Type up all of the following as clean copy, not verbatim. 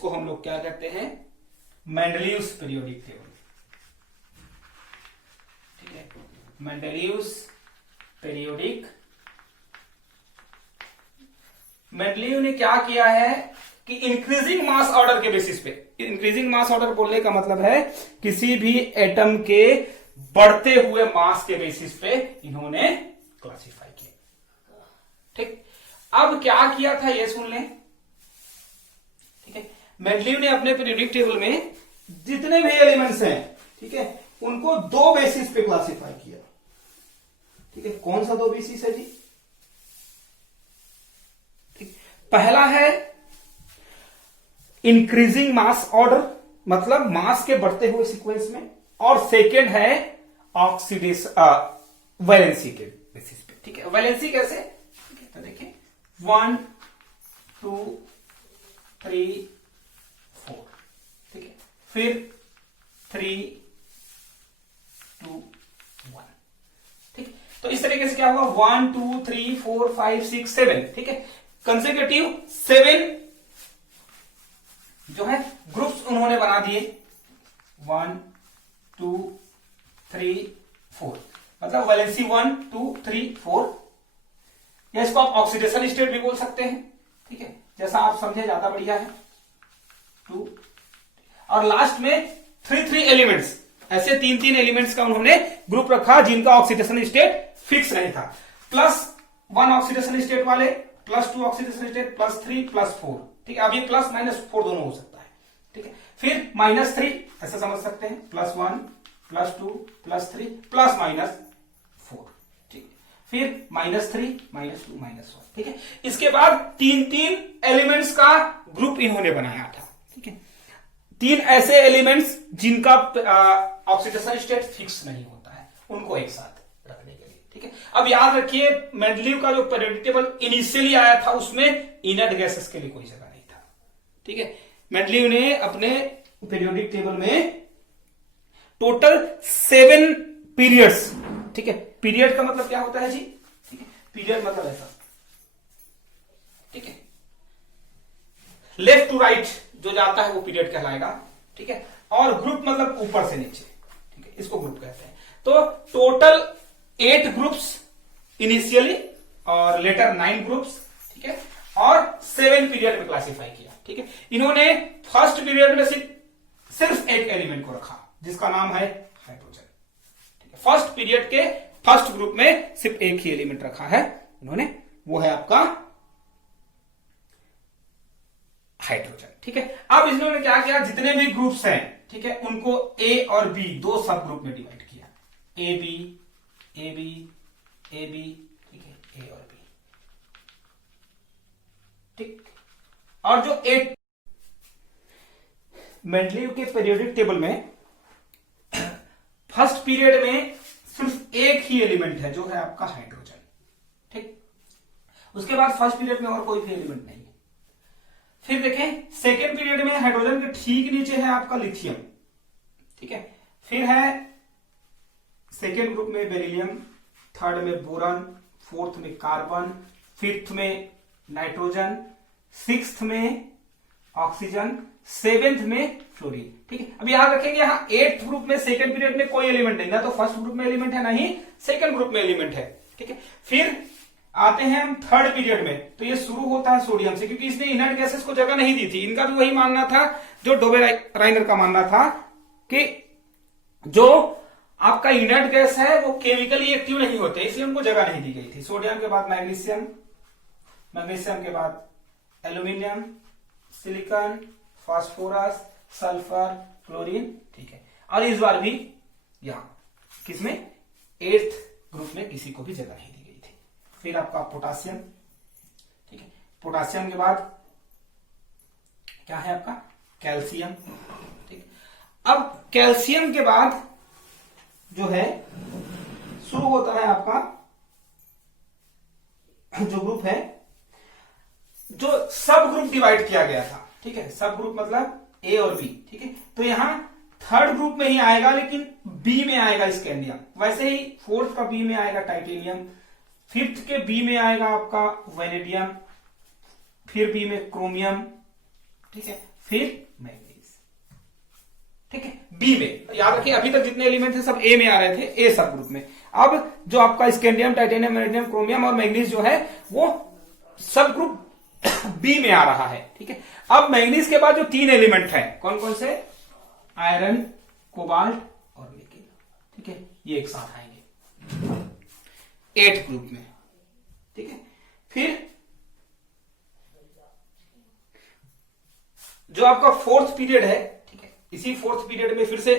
इसको हम लोग क्या कहते हैं, मेंडलीव्स पीरियोडिक टेबल। ठीक है, मेंडलीव्स पीरियोडिक। मेंडलीव ने क्या किया है कि इंक्रीजिंग मास ऑर्डर के बेसिस पे, इंक्रीजिंग मास ऑर्डर बोलने का मतलब है किसी भी एटम के बढ़ते हुए मास के बेसिस पे इन्होंने क्लासिफाई किया। ठीक, अब क्या किया था ये सुन लें। ठीक है, मेंडलीव ने अपने पीरियोडिक टेबल में जितने भी एलिमेंट्स हैं, ठीक है, उनको दो बेसिस पे क्लासिफाई किया। ठीक है, कौन सा दो बेसिस है जी? ठीक, पहला है इंक्रीजिंग मास ऑर्डर, मतलब मास के बढ़ते हुए सीक्वेंस में, और सेकेंड है ऑक्सीडेशन वैलेंसी के बेसिस पे। ठीक है, वैलेंसी कैसे? ठीक है, तो देखिए 1 2 3 4, ठीक है, फिर 3 2 1। ठीक, तो इस तरीके से क्या होगा, 1 2 3 4 5 6 7। ठीक है, कंसेक्यूटिव 7 जो है ग्रुप्स उन्होंने बना दिए, 1 2 3 4, मतलब वैलेंसी 1 2 3 4, या इसको आप ऑक्सीडेशन स्टेट भी बोल सकते हैं। ठीक है, जैसा आप समझे ज्यादा बढ़िया है। 2 और लास्ट में 3 एलिमेंट्स, ऐसे 3 एलिमेंट्स का उन्होंने ग्रुप रखा जिनका ऑक्सीडेशन स्टेट फिक्स नहीं था। +1 ऑक्सीडेशन स्टेट वाले, +2 ऑक्सीडेशन स्टेट, +3 +4। ठीक है, अब ये प्लस माइनस 4 दोनों हो सकता है। ठीक है, फिर -3 ऐसा समझ सकते हैं, +1 +2 +3 +-4। ठीक, फिर -3 -2 -1। ठीक है, इसके बाद 3 एलिमेंट्स का ग्रुप इन्होंने बनाया था। ठीक है, 3 ऐसे एलिमेंट्स जिनका ऑक्सीडेशन स्टेट फिक्स नहीं होता है, उनको एक साथ रखने के लिए। ठीक है, अब याद रखिए मेंडलीव का जो पीरियोडिक टेबल इनिशियली आया था उसमें इनर्ट गैसेस के लिए कोई जगह नहीं था। ठीक है, मेंडलीव ने अपने पीरियोडिक टेबल में टोटल 7 पीरियड्स। ठीक है, पीरियड का मतलब क्या होता है जी? ठीक है, पीरियड मतलब ऐसा, ठीक है, लेफ्ट टू राइट जो जाता है वो पीरियड कहलाएगा। ठीक है, और ग्रुप मतलब ऊपर से नीचे। ठीक है, इसको ग्रुप कहते हैं। तो टोटल 8 ग्रुप्स इनिशियली और लेटर 9 ग्रुप्स। ठीक है, और 7 पीरियड में क्लासिफाई किया। ठीक है, इन्होंने फर्स्ट पीरियड में सिर्फ एक एलिमेंट को रखा जिसका नाम है हाइड्रोजन। ठीक है, फर्स्ट पीरियड के फर्स्ट ग्रुप में सिर्फ एक ही एलिमेंट रखा है इन्होंने, वो है आपका हाइड्रोजन। ठीक है, अब इन्होंने क्या किया, जितने भी ग्रुप्स हैं, ठीक है, उनको ए और बी दो सब ग्रुप में डिवाइड किया, A B A B A B. ठीक है, ए और बी। ठीक, और जो 8 मेंडलीव के पीरियोडिक टेबल में फर्स्ट पीरियड में सिर्फ एक ही एलिमेंट है जो है आपका हाइड्रोजन। ठीक, उसके बाद फर्स्ट पीरियड में और कोई भी एलिमेंट नहीं है। फिर देखें सेकेंड पीरियड में हाइड्रोजन के ठीक नीचे है आपका लिथियम। ठीक है, फिर है सेकेंड ग्रुप में बेरिलियम, थर्ड में बोरॉन, फोर्थ में कार्बन, फिफ्थ में नाइट्रोजन, सिक्स्थ में ऑक्सीजन, सेवेंथ में फ्लोरीन। ठीक है, अब याद रखेंगे यहां 8th ग्रुप में सेकंड पीरियड में कोई एलिमेंट नहीं, ना तो फर्स्ट ग्रुप में एलिमेंट है ना ही सेकंड ग्रुप में एलिमेंट है। ठीक है, फिर आते हैं हम थर्ड पीरियड में, तो ये शुरू होता है सोडियम से, क्योंकि इसने इनर्ट गैसेस को जगह नहीं दी थी। इनका भी वही मानना था जो डोबे-राइनर का मानना था कि जो आपका इनर्ट गैस है वो केमिकली एक्टिव नहीं होते, इसलिए उनको जगह नहीं दी गई थी। सोडियम के बाद मैग्नीशियम, मैग्नीशियम के बाद aluminium, silicon, phosphorus, sulphur, chlorine. ठीक है, और इस बार भी यहां किसमें 8th ग्रुप में किसी को भी जगह नहीं दी गई थी। फिर आपका पोटासियम। ठीक है, पोटासियम के बाद क्या है आपका कैल्शियम। ठीक, अब कैल्शियम के बाद जो है शुरू होता है आपका जो ग्रुप है, जो सब ग्रुप डिवाइड किया गया था। ठीक है, सब ग्रुप मतलब ए और बी। ठीक है, तो यहां थर्ड ग्रुप में ही आएगा लेकिन बी में आएगा स्कैंडियम, वैसे ही फोर्थ का बी में आएगा टाइटेनियम, फिफ्थ के बी में आएगा आपका वेनेडियम, फिर बी में क्रोमियम। ठीक है, फिर मैग्नीज। ठीक है, बी में याद रखिए अभी तक जितने एलिमेंट थे सब ए में आ रहे थे, ए सब ग्रुप में। अब जो आपका स्कैंडियम, टाइटेनियम, इरिडियम, क्रोमियम और मैग्नीज जो है वो सब ग्रुप बी में आ रहा है। ठीक है, अब मैग्नीज के बाद जो 3 एलिमेंट है कौन कौन से, आयरन, कोबाल्ट और निकेल। ठीक है, ये एक साथ आएंगे 8 ग्रुप में। ठीक है, फिर जो आपका 4th पीरियड है, ठीक है, इसी 4th पीरियड में फिर से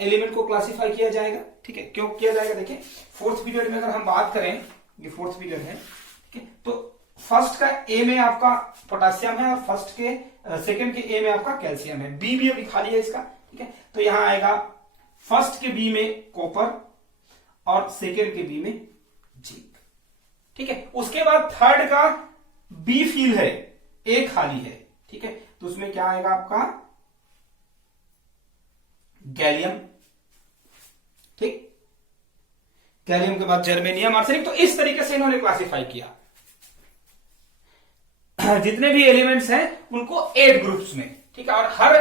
एलिमेंट को क्लासिफाई किया जाएगा। ठीक है, क्यों किया जाएगा, देखिए 4th पीरियड में अगर हम बात करें, ये 4th पीरियड है। ठीक है, तो फर्स्ट का ए में आपका पोटेशियम है और फर्स्ट के सेकंड के ए में आपका कैल्शियम है। बी भी अभी खाली है इसका। ठीक है, तो यहां आएगा फर्स्ट के बी में कॉपर और सेकंड के बी में जिंक। ठीक है, उसके बाद थर्ड का बी फील है, ए खाली है। ठीक है, तो उसमें क्या आएगा आपका गैलियम। ठीक, गैलियम के बाद जर्मेनियम, आर्सेनिक। तो इस तरीके से इन्होंने क्लासिफाई किया जितने भी एलिमेंट्स हैं उनको 8 ग्रुप्स में। ठीक है, और हर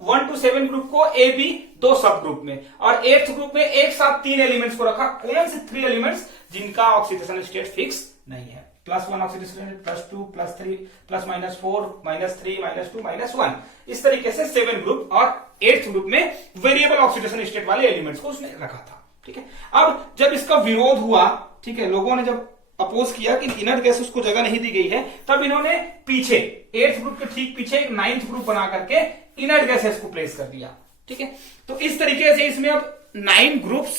1 to 7 ग्रुप को ए बी 2 सब ग्रुप में, और 8th ग्रुप में एक साथ 3 एलिमेंट्स को रखा। कौन से 3 एलिमेंट्स जिनका ऑक्सीडेशन स्टेट फिक्स नहीं है, +1 ऑक्सीडेशन, +2, +3, +-4, -3, -2, -1। इस तरीके से 7 ग्रुप और 8th ग्रुप में वेरिएबल ऑक्सीडेशन स्टेट वाले एलिमेंट्स को उसने रखा था। ठीक है, अब जब इसका विरोध हुआ, ठीक है, लोगों ने जब अपोज किया कि इनर्ट गैसेस को जगह नहीं दी गई है, तब इन्होंने पीछे 8th ग्रुप के ठीक पीछे एक 9th ग्रुप बना करके इनर्ट गैसेस को प्लेस कर दिया। ठीक है, तो इस तरीके से इसमें अब 9 ग्रुप्स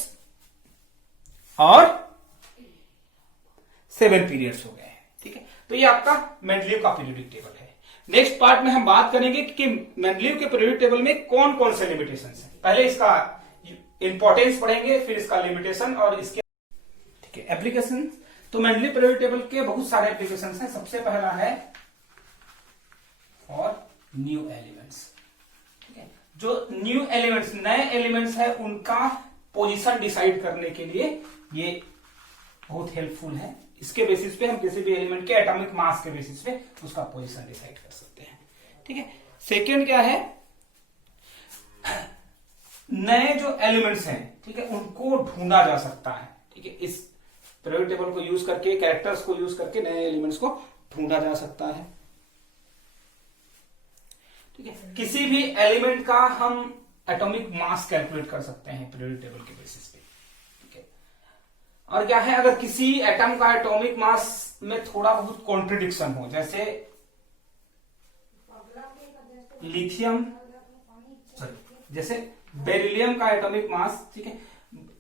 और 7 पीरियड्स हो गए हैं। ठीक है, तो ये आपका मेंडलीव का पीरियोडिक टेबल है। नेक्स्ट पार्ट में हम बात करेंगे कि मेंडलीव के पीरियोडिक टेबल में कौन कौन से लिमिटेशंस हैं। पहले इसका इंपॉर्टेंस पढ़ेंगे, फिर इसका लिमिटेशन और इसके ठीक है एप्लीकेशन। तो मेंडलीव पीरियोडिक टेबल के बहुत सारे एप्लीकेशन हैं। सबसे पहला है फॉर न्यू एलिमेंट्स। ठीक है, जो न्यू एलिमेंट्स, नए एलिमेंट्स है, उनका पोजीशन डिसाइड करने के लिए ये बहुत हेल्पफुल है। इसके बेसिस पे हम किसी भी एलिमेंट के एटॉमिक मास के बेसिस पे उसका पोजीशन डिसाइड कर सकते हैं। ठीक है, सेकेंड क्या है, नए जो एलिमेंट्स हैं, ठीक है, उनको ढूंढा जा सकता है। ठीक है, इस पीरियोडिक टेबल को यूज करके, कैरेक्टर्स को यूज करके नए एलिमेंट्स को ढूंढा जा सकता है। ठीक है, किसी भी एलिमेंट का हम एटॉमिक मास कैलकुलेट कर सकते हैं पीरियोडिक टेबल के बेसिस पे। ठीक है, और क्या है, अगर किसी एटम का एटॉमिक मास में थोड़ा बहुत कॉन्ट्रडिक्शन हो, जैसे लिथियम, जैसे बेरिलियम का एटॉमिक मास, ठीक है,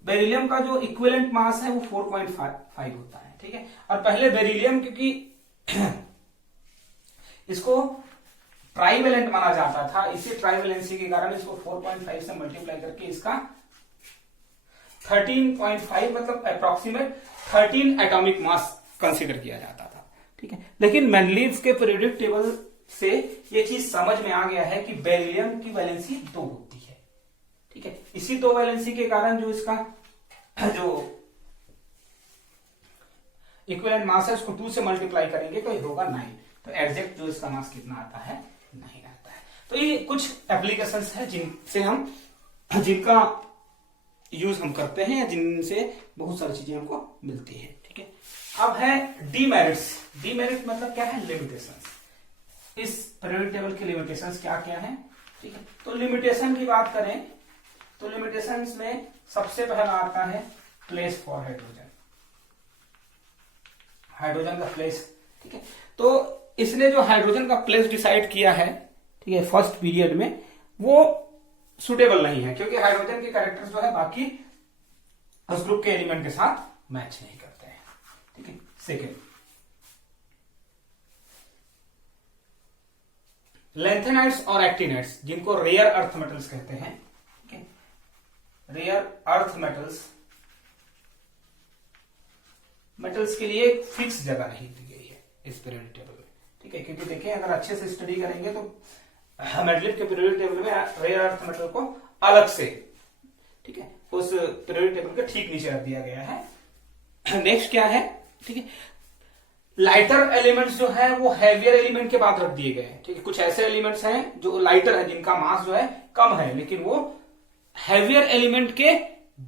बेरिलियम का जो इक्विवेलेंट मास है वो 4.5 होता है। ठीक है, और पहले बेरिलियम क्योंकि इसको ट्राइवेलेंट माना जाता था, इसी ट्राइवेलेंसी के कारण इसको 4.5 से मल्टीप्लाई करके इसका 13.5 मतलब अप्रोक्सीमेट 13 एटॉमिक मास कंसीडर किया जाता था। ठीक है, लेकिन मेंडलीव के पीरियोडिक टेबल से ये चीज समझ में आ गया है कि बेरिलियम की वैलेंसी 2 होती है। ठीक है, इसी 2 वैलेंसी के कारण जो इसका जो इक्विवेलेंट मास है उसको 2 से मल्टीप्लाई करेंगे तो ये होगा 9। तो एग्जैक्ट जो इसका मास कितना आता है नहीं आता है। तो ये कुछ एप्लीकेशंस है जिनसे हम, जिनका यूज हम करते हैं, जिनसे बहुत सारी चीजें हमको मिलती है। ठीक है, अब है डीमेरिट्स। डीमेरिट मतलब क्या है, लिमिटेशंस। इस पीरियोडिक टेबल की लिमिटेशंस क्या क्या है। ठीक है, तो लिमिटेशन की बात करें तो लिमिटेशंस में सबसे पहला आता है प्लेस फॉर हाइड्रोजन, हाइड्रोजन का प्लेस। ठीक है, तो इसने जो हाइड्रोजन का प्लेस डिसाइड किया है, ठीक है, फर्स्ट पीरियड में, वो सुटेबल नहीं है क्योंकि हाइड्रोजन के कैरेक्टर्स जो है बाकी उस ग्रुप के एलिमेंट के साथ मैच नहीं करते हैं। ठीक है, सेकेंड लेंथेनाइट्स और एक्टिनाइट्स, जिनको रेयर अर्थ मेटल्स कहते हैं। ठीक है, रेयर अर्थ मेटल्स, मेटल्स के लिए एक फिक्स जगह नहीं दी गई है इस पीरियोडिक टेबल में। ठीक है, क्योंकि देखें अगर अच्छे से स्टडी करेंगे तो मेंडलीव के पीरियोडिक टेबल में रेयर अर्थ मेटल को अलग से, ठीक है, उस पीरियोडिक टेबल के ठीक नीचे रख दिया गया है। नेक्स्ट क्या है, ठीक है। लाइटर एलिमेंट्स जो है वो हैवियर एलिमेंट के बाद रख दिए गए हैं, ठीक है। कुछ ऐसे एलिमेंट्स हैं जो लाइटर है, जिनका मास जो है कम है, लेकिन वो हैवियर एलिमेंट के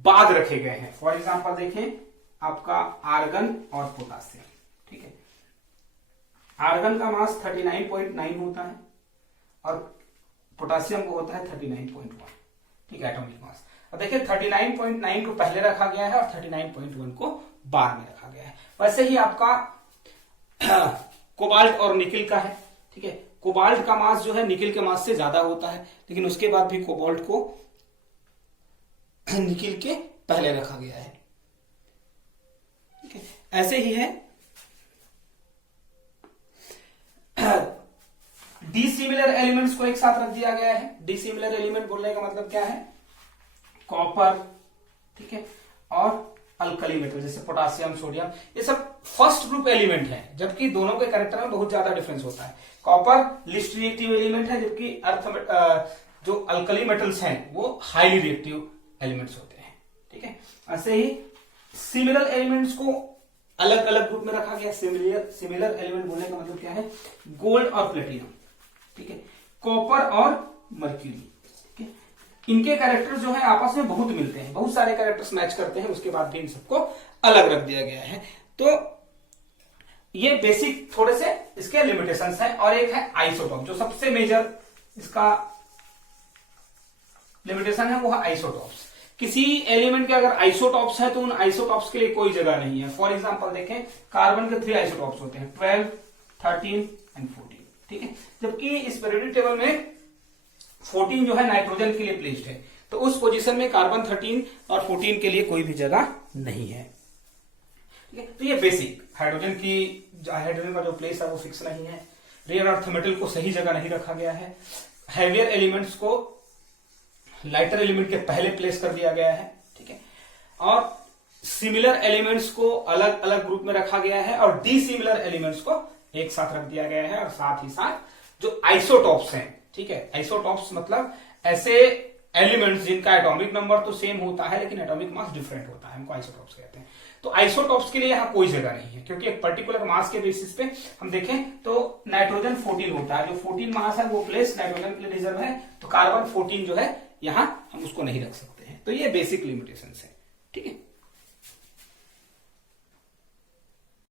बाद रखे गए हैं। फॉर एग्जांपल देखें आपका आर्गन और पोटासियम, ठीक है। आर्गन का मास 39.9 होता है और पोटासियम को होता है 39.1, ठीक है, एटॉमिक मास। अब देखिए 39.9 को पहले रखा गया है और 39.1 को बाद में रखा गया है। वैसे ही आपका कोबाल्ट और निकिल का है, ठीक है। कोबाल्ट का मास जो है निकिल के मास से ज्यादा होता है, लेकिन उसके बाद भी कोबाल्ट को निकिल के पहले रखा गया है, ठीक है। ऐसे ही है डिसिमिलर एलिमेंट्स को एक साथ रख दिया गया है। डिसिमिलर एलिमेंट बोलने का मतलब क्या है, कॉपर, ठीक है, और अल्कली मेटल जैसे पोटासियम, सोडियम, ये सब फर्स्ट ग्रुप एलिमेंट है, जबकि दोनों के कैरेक्टर में बहुत ज्यादा डिफरेंस होता है। कॉपर लिस्ट रिएक्टिव एलिमेंट है, जबकि जो अल्कली मेटल्स हैं वो हाईली रिएक्टिव एलिमेंट्स होते हैं, ठीक है। ऐसे ही सिमिलर एलिमेंट्स को अलग अलग ग्रुप में रखा गया। सिमिलर एलिमेंट बोलने का मतलब क्या है, गोल्ड और प्लेटिनम, ठीक है, कॉपर और मर्क्यूरी, ठीक है। इनके कैरेक्टर्स जो है आपस में बहुत मिलते हैं, बहुत सारे कैरेक्टर्स मैच करते हैं, उसके बाद भी इन सबको अलग रख दिया गया है। तो ये बेसिक थोड़े से इसके लिमिटेशंस हैं। और एक है आइसोटॉप, जो सबसे मेजर इसका लिमिटेशन है वो है आइसोटॉप्स। किसी एलिमेंट के अगर आइसोटॉप्स है तो उन आइसोटॉप्स के लिए कोई जगह नहीं है। फॉर एग्जांपल देखें, कार्बन के 3 आइसोटॉप्स होते हैं, 12, 13 एंड 14, ठीक है। जबकि इस पीरियोडिक टेबल में 14 जो है नाइट्रोजन के लिए प्लेस्ड है, तो उस पोजीशन में कार्बन 13 और 14 के लिए कोई भी जगह नहीं है, ठीक है। तो ये बेसिक हाइड्रोजन का जो प्लेस है वो फिक्स नहीं है। रेयर अर्थ मेटल को सही जगह नहीं रखा गया है। हैवियर एलिमेंट्स को लाइटर एलिमेंट के पहले प्लेस कर दिया गया है, ठीक है। और सिमिलर एलिमेंट्स को अलग अलग ग्रुप में रखा गया है और डिसिमिलर एलिमेंट्स को एक साथ रख दिया गया है। और साथ ही साथ जो आइसोटॉप्स हैं, ठीक है, आइसोटॉप्स मतलब ऐसे एलिमेंट्स जिनका एटॉमिक नंबर तो सेम होता है लेकिन एटॉमिक मास डिफरेंट होता है, हमको आइसोटॉप्स कहते हैं। तो आइसोटॉप्स के लिए यहां कोई जगह नहीं है, क्योंकि एक पर्टिकुलर मास के बेसिस पे हम देखें तो नाइट्रोजन 14 होता है, जो 14 मास है वो प्लेस नाइट्रोजन के लिए रिजर्व है, तो कार्बन 14 जो है यहां हम उसको नहीं रख सकते हैं। तो ये बेसिक लिमिटेशंस है, ठीक है।